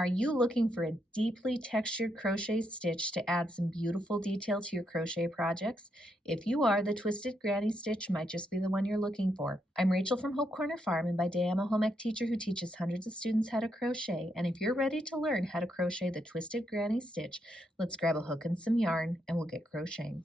Are you looking for a deeply textured crochet stitch to add some beautiful detail to your crochet projects? If you are, the Twisted Granny Stitch might just be the one you're looking for. I'm Rachel from Hope Corner Farm, and by day I'm a home ec teacher who teaches hundreds of students how to crochet. And if you're ready to learn how to crochet the Twisted Granny Stitch, let's grab a hook and some yarn and we'll get crocheting.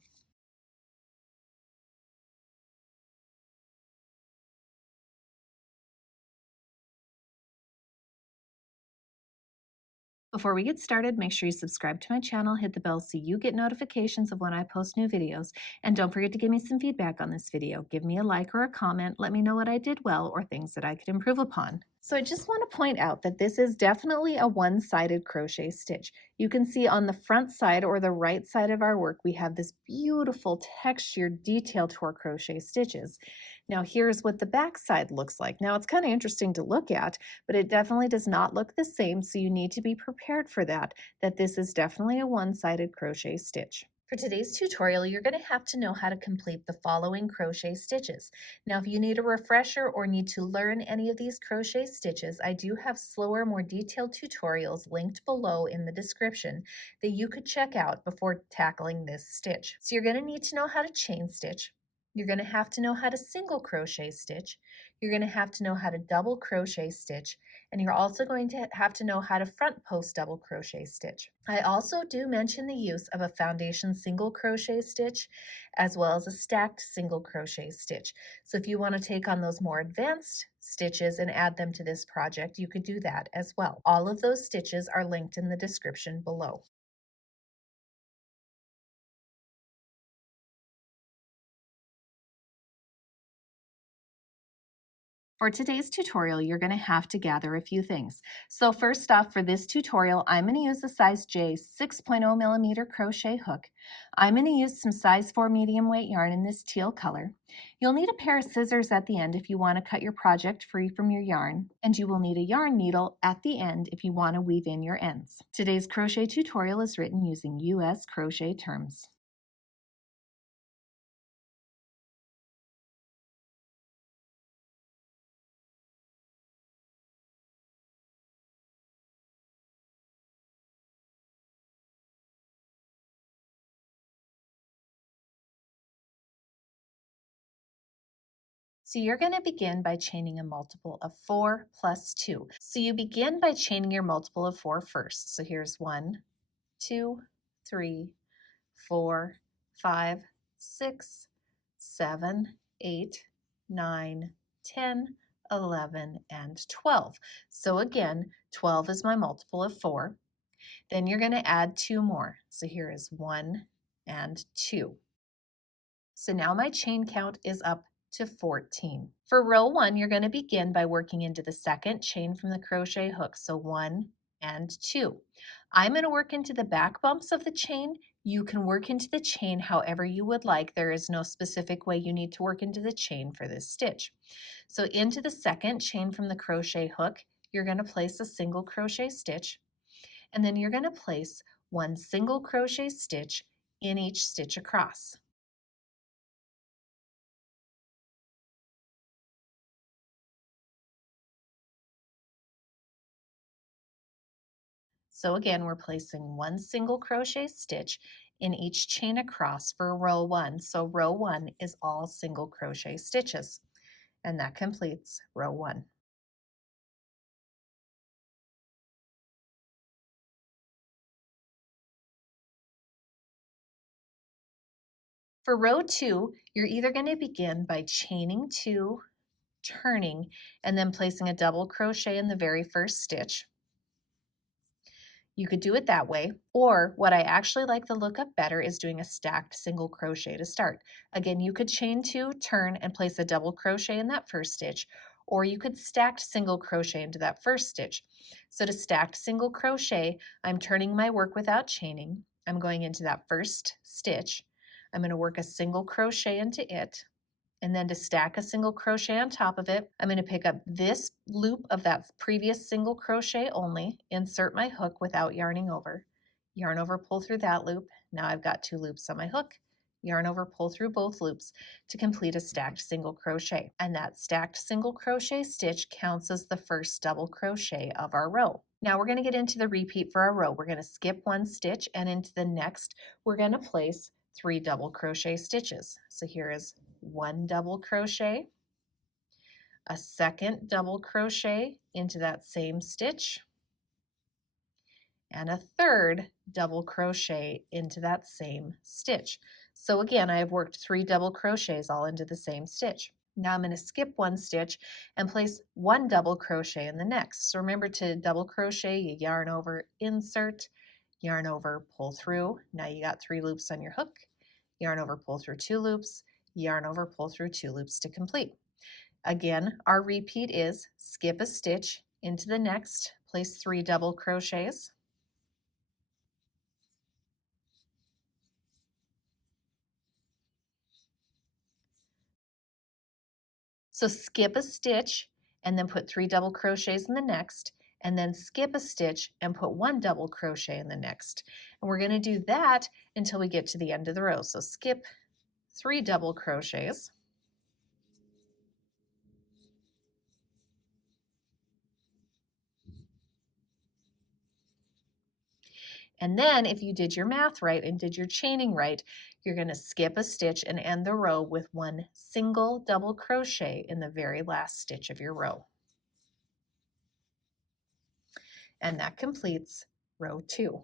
Before we get started, make sure you subscribe to my channel, hit the bell so you get notifications of when I post new videos, and don't forget to give me some feedback on this video. Give me a like or a comment, let me know what I did well or things that I could improve upon. So I just want to point out that this is definitely a one-sided crochet stitch. You can see on the front side or the right side of our work, we have this beautiful textured detail to our crochet stitches. Now here's what the back side looks like. Now it's kind of interesting to look at, but it definitely does not look the same, so you need to be prepared for that this is definitely a one-sided crochet stitch. For today's tutorial, you're going to have to know how to complete the following crochet stitches. Now, if you need a refresher or need to learn any of these crochet stitches, I do have slower, more detailed tutorials linked below in the description that you could check out before tackling this stitch. So you're going to need to know how to chain stitch. You're going to have to know how to single crochet stitch. You're going to have to know how to double crochet stitch, and you're also going to have to know how to front post double crochet stitch. I also do mention the use of a foundation single crochet stitch as well as a stacked single crochet stitch. So if you want to take on those more advanced stitches and add them to this project, you could do that as well. All of those stitches are linked in the description below. For today's tutorial, you're going to have to gather a few things. So first off, for this tutorial, I'm going to use a size J 6.0 millimeter crochet hook. I'm going to use some size 4 medium weight yarn in this teal color. You'll need a pair of scissors at the end if you want to cut your project free from your yarn, and you will need a yarn needle at the end if you want to weave in your ends. Today's crochet tutorial is written using US crochet terms. So you're going to begin by chaining a multiple of 4 plus 2. So you begin by chaining your multiple of 4 first. So here's 1, 2, 3, 4, 5, 6, 7, 8, 9, 10, 11, and 12. So again, 12 is my multiple of 4. Then you're going to add 2 more. So here is 1 and 2. So now my chain count is up to 14. For row 1, you're going to begin by working into the second chain from the crochet hook, so 1 and 2. I'm going to work into the back bumps of the chain. You can work into the chain however you would like. There is no specific way you need to work into the chain for this stitch. So into the second chain from the crochet hook, you're going to place a single crochet stitch, and then you're going to place 1 single crochet stitch in each stitch across. So again, we're placing 1 single crochet stitch in each chain across for row 1. So row 1 is all single crochet stitches, and that completes row 1. For row 2, you're either going to begin by chaining 2, turning, and then placing a double crochet in the very first stitch. You could do it that way, or what I actually like the look of better is doing a stacked single crochet to start. Again, you could chain 2, turn, and place a double crochet in that first stitch, or you could stacked single crochet into that first stitch. So to stacked single crochet, I'm turning my work without chaining. I'm going into that first stitch. I'm going to work a single crochet into it. And then to stack a single crochet on top of it, I'm going to pick up this loop of that previous single crochet only, insert my hook without yarning over, yarn over, pull through that loop. Now I've got 2 loops on my hook, yarn over, pull through both loops to complete a stacked single crochet. And that stacked single crochet stitch counts as the first double crochet of our row. Now we're going to get into the repeat for our row. We're going to skip one stitch, and into the next we're going to place 3 double crochet stitches. So here is 1 double crochet, a second double crochet into that same stitch, and a third double crochet into that same stitch. So again, I have worked 3 double crochets all into the same stitch. Now I'm going to skip one stitch and place 1 double crochet in the next. So remember, to double crochet, you yarn over, insert, yarn over, pull through. Now you got 3 loops on your hook, yarn over, pull through 2 loops, yarn over, pull through 2 loops to complete. Again, our repeat is skip a stitch into the next, place 3 double crochets, so skip a stitch and then put 3 double crochets in the next, and then skip a stitch and put 1 double crochet in the next. And we're going to do that until we get to the end of the row. So skip 3 double crochets, and then if you did your math right and did your chaining right, you're going to skip a stitch and end the row with 1 single double crochet in the very last stitch of your row. And that completes row 2.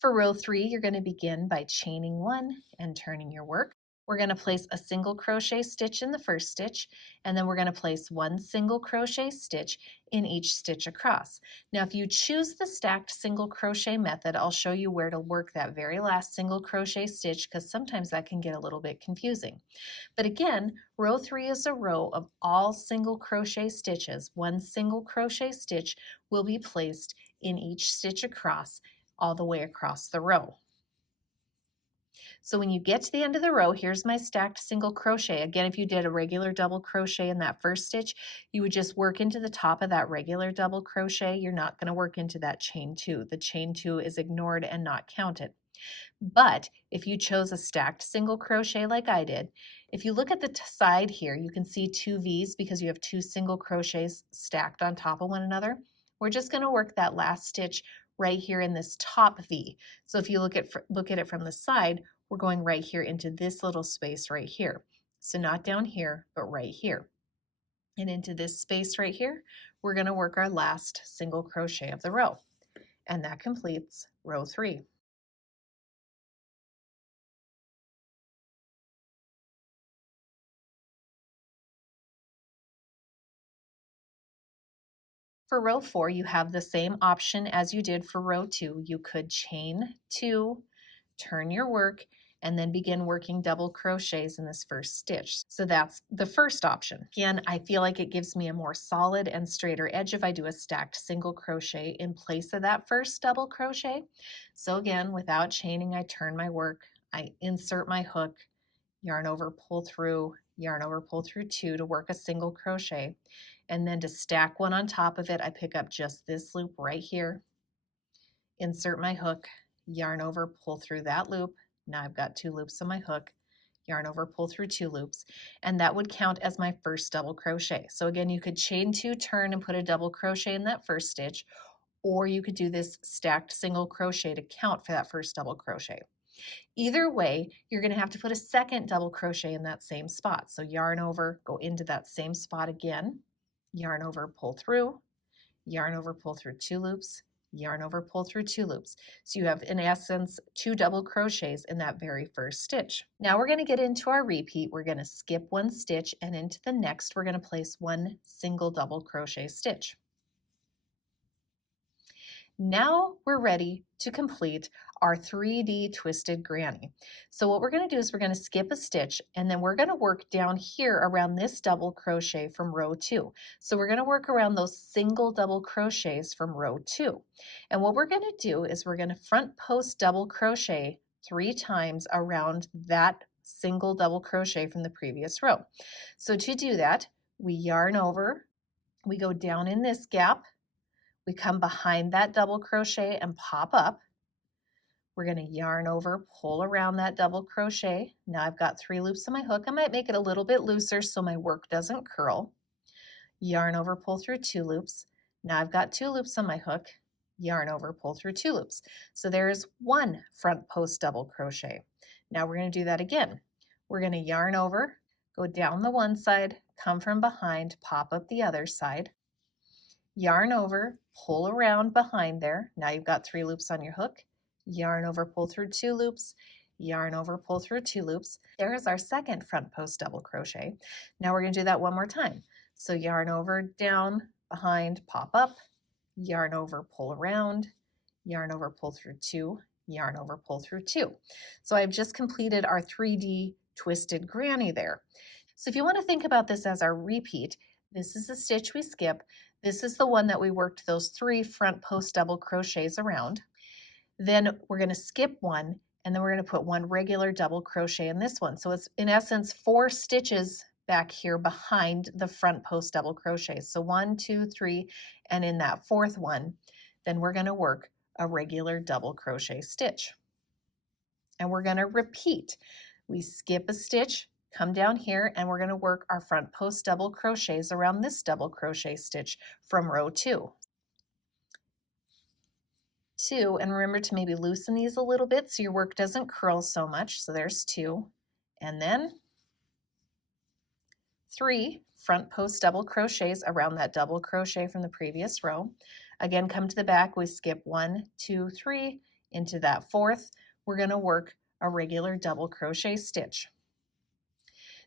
For row 3, you're going to begin by chaining 1 and turning your work. We're going to place a single crochet stitch in the first stitch, and then we're going to place 1 single crochet stitch in each stitch across. Now, if you choose the stacked single crochet method, I'll show you where to work that very last single crochet stitch, because sometimes that can get a little bit confusing. But again, row 3 is a row of all single crochet stitches. 1 single crochet stitch will be placed in each stitch across, all the way across the row. So when you get to the end of the row, here's my stacked single crochet. Again, if you did a regular double crochet in that first stitch, you would just work into the top of that regular double crochet. You're not going to work into that chain 2. The chain 2 is ignored and not counted. But if you chose a stacked single crochet like I did, if you look at the side here, you can see 2 V's because you have 2 single crochets stacked on top of one another. We're just going to work that last stitch right here in this top V. So if you look at it from the side, we're going right here into this little space right here. So not down here, but right here. And into this space right here, we're going to work our last single crochet of the row. And that completes row 3. For row 4, you have the same option as you did for row 2. You could chain 2, turn your work, and then begin working double crochets in this first stitch. So that's the first option. Again, I feel like it gives me a more solid and straighter edge if I do a stacked single crochet in place of that first double crochet. So again, without chaining, I turn my work, I insert my hook, yarn over, pull through, yarn over, pull through 2 to work a single crochet. And then to stack 1 on top of it, I pick up just this loop right here, insert my hook, yarn over, pull through that loop. Now I've got 2 loops on my hook, yarn over, pull through 2 loops, and that would count as my first double crochet. So again, you could chain 2, turn, and put a double crochet in that first stitch, or you could do this stacked single crochet to count for that first double crochet. Either way, you're going to have to put a second double crochet in that same spot. So yarn over, go into that same spot again, yarn over, pull through, yarn over, pull through 2 loops, yarn over, pull through 2 loops. So you have, in essence, 2 double crochets in that very first stitch. Now we're going to get into our repeat. We're going to skip 1 stitch, and into the next we're going to place 1 single double crochet stitch. Now we're ready to complete our 3D twisted granny. So what we're going to do is we're going to skip a stitch, and then we're going to work down here around this double crochet from row 2. So we're going to work around those single double crochets from row 2. And what we're going to do is we're going to front post double crochet 3 times around that single double crochet from the previous row. So to do that, we yarn over, we go down in this gap, We come behind that double crochet and pop up. We're going to yarn over, pull around that double crochet. Now I've got 3 loops on my hook. I might make it a little bit looser so my work doesn't curl. Yarn over, pull through 2 loops. Now I've got 2 loops on my hook. Yarn over, pull through 2 loops. So there's 1 front post double crochet. Now we're going to do that again. We're going to yarn over, go down the one side, come from behind, pop up the other side. Yarn over, pull around behind there. Now you've got 3 loops on your hook. Yarn over, pull through 2 loops. Yarn over, pull through 2 loops. There's our second front post double crochet. Now we're going to do that one more time. So yarn over, down, behind, pop up, yarn over, pull around, yarn over, pull through 2, yarn over, pull through 2. So I've just completed our 3D twisted granny there. So if you want to think about this as our repeat, this is the stitch we skip. This is the one that we worked those 3 front post double crochets around. Then we're going to skip one, and then we're going to put 1 regular double crochet in this one. So it's in essence 4 stitches back here behind the front post double crochets. So 1, 2, 3, and in that 4th one, then we're going to work a regular double crochet stitch. And we're going to repeat. We skip a stitch, come down here, and we're going to work our front post double crochets around this double crochet stitch from row 2. 2, and remember to maybe loosen these a little bit so your work doesn't curl so much. So there's 2, and then 3 front post double crochets around that double crochet from the previous row. Again, come to the back, we skip 1, 2, 3 into that 4th. We're going to work a regular double crochet stitch.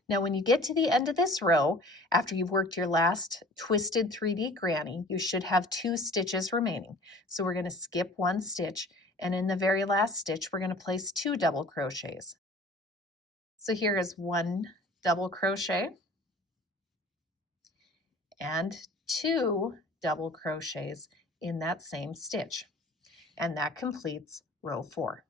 Now when you get to the end of this row, after you've worked your last twisted 3D granny, you should have 2 stitches remaining. So we're going to skip 1 stitch, and in the very last stitch we're going to place 2 double crochets. So here is 1 double crochet and 2 double crochets in that same stitch, and that completes row 4.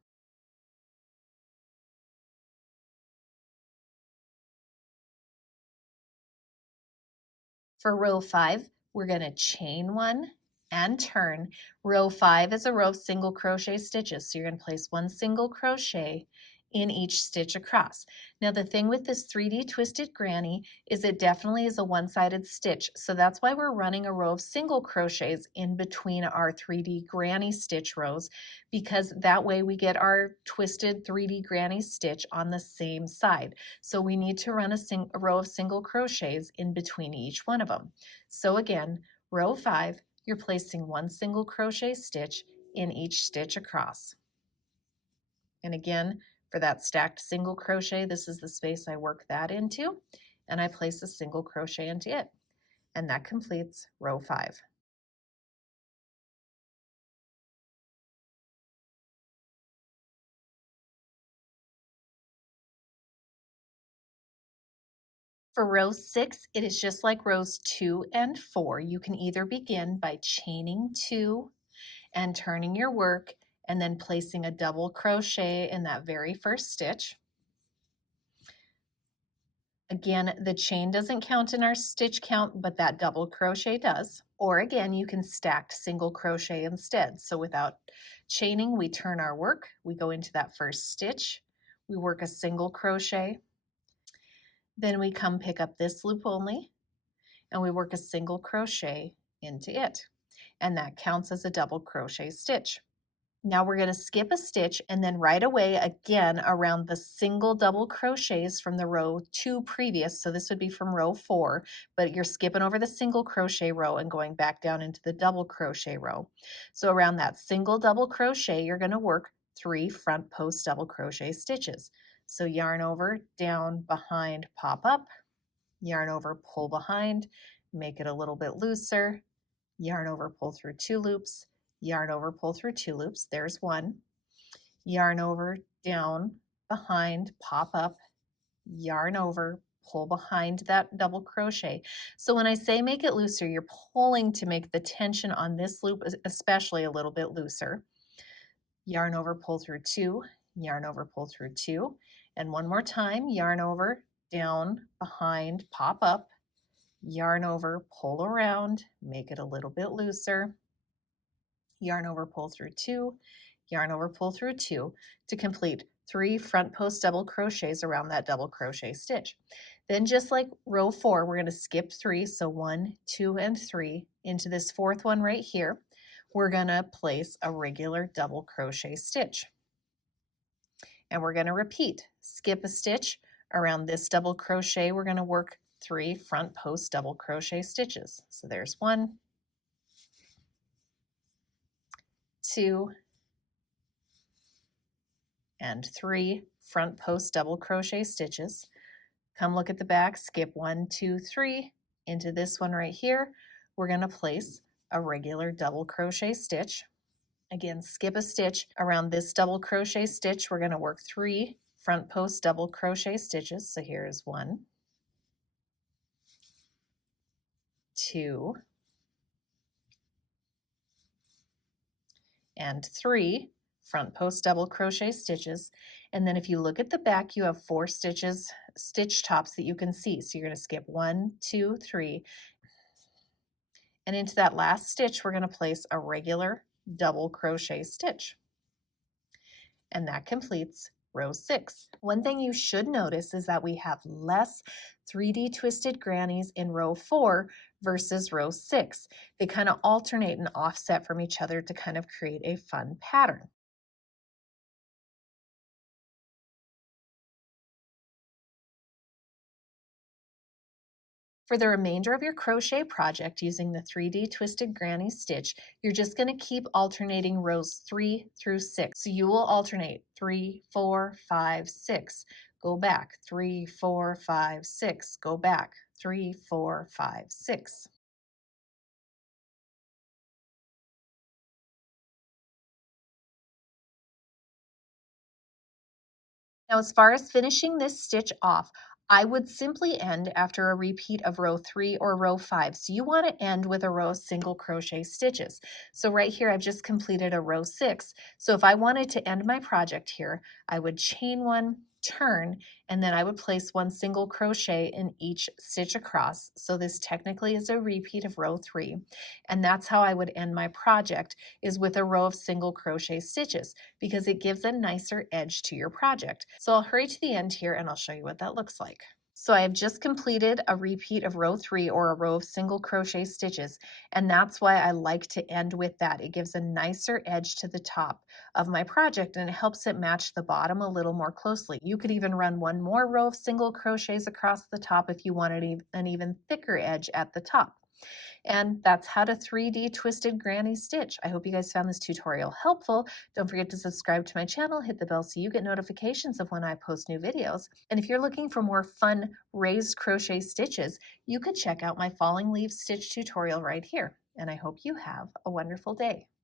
For row 5, we're going to chain 1 and turn. Row 5 is a row of single crochet stitches, so you're going to place 1 single crochet in each stitch across. Now the thing with this 3D twisted granny is it definitely is a one-sided stitch, so that's why we're running a row of single crochets in between our 3D granny stitch rows, because that way we get our twisted 3D granny stitch on the same side. So we need to run a row of single crochets in between each one of them. So again, row 5, you're placing 1 single crochet stitch in each stitch across. And again, for that stacked single crochet, this is the space I work that into, and I place a single crochet into it. And that completes row 5. For row 6, it is just like rows 2 and 4. You can either begin by chaining 2 and turning your work and then placing a double crochet in that very first stitch. Again, the chain doesn't count in our stitch count, but that double crochet does. Or again, you can stack single crochet instead. So without chaining, we turn our work, we go into that first stitch, we work a single crochet, then we come pick up this loop only, and we work a single crochet into it. And that counts as a double crochet stitch. Now we're going to skip a stitch and then right away again around the single double crochets from the row 2 previous. So this would be from row 4, but you're skipping over the single crochet row and going back down into the double crochet row. So around that single double crochet, you're going to work 3 front post double crochet stitches. So yarn over, down, behind, pop up, yarn over, pull behind, make it a little bit looser, yarn over, pull through 2 loops, yarn over, pull through 2 loops, there's 1, yarn over, down, behind, pop up, yarn over, pull behind that double crochet. So when I say make it looser, you're pulling to make the tension on this loop especially a little bit looser. Yarn over, pull through 2, yarn over, pull through 2, and one more time, yarn over, down, behind, pop up, yarn over, pull around, make it a little bit looser, yarn over, pull through 2, yarn over, pull through 2 to complete 3 front post double crochets around that double crochet stitch. Then just like row 4, we're going to skip 3, so 1, 2, and 3 into this 4th one right here. We're going to place a regular double crochet stitch. And we're going to repeat, skip a stitch around this double crochet. We're going to work 3 front post double crochet stitches. So there's 1, 2, and 3 front post double crochet stitches. Come look at the back, skip 1, 2, 3 into this one right here. We're going to place a regular double crochet stitch. Again, skip a stitch around this double crochet stitch. We're going to work 3 front post double crochet stitches. So here's 1, 2, and 3 front post double crochet stitches. And then if you look at the back, you have 4 stitch tops that you can see. So you're going to skip 1, 2, 3. And into that last stitch, we're going to place a regular double crochet stitch. And that completes row 6. One thing you should notice is that we have less 3D twisted grannies in row 4 versus row 6. They kind of alternate and offset from each other to kind of create a fun pattern. For the remainder of your crochet project using the 3D twisted granny stitch, you're just going to keep alternating rows 3 through 6. So you will alternate 3, 4, 5, 6, go back, 3, 4, 5, 6, go back, 3, 4, 5, 6. Now, as far as finishing this stitch off, I would simply end after a repeat of row 3 or row 5. So you want to end with a row of single crochet stitches. So right here, I've just completed a row 6. So if I wanted to end my project here, I would chain 1, turn, and then I would place 1 single crochet in each stitch across. So this technically is a repeat of row 3. And that's how I would end my project, is with a row of single crochet stitches, because it gives a nicer edge to your project. So I'll hurry to the end here and I'll show you what that looks like. So I have just completed a repeat of row 3 or a row of single crochet stitches, and that's why I like to end with that. It gives a nicer edge to the top of my project and it helps it match the bottom a little more closely. You could even run 1 more row of single crochets across the top if you wanted an even thicker edge at the top. And that's how to 3D twisted granny stitch. I hope you guys found this tutorial helpful. Don't forget to subscribe to my channel, hit the bell so you get notifications of when I post new videos. And if you're looking for more fun raised crochet stitches, you could check out my falling leaf stitch tutorial right here. And I hope you have a wonderful day.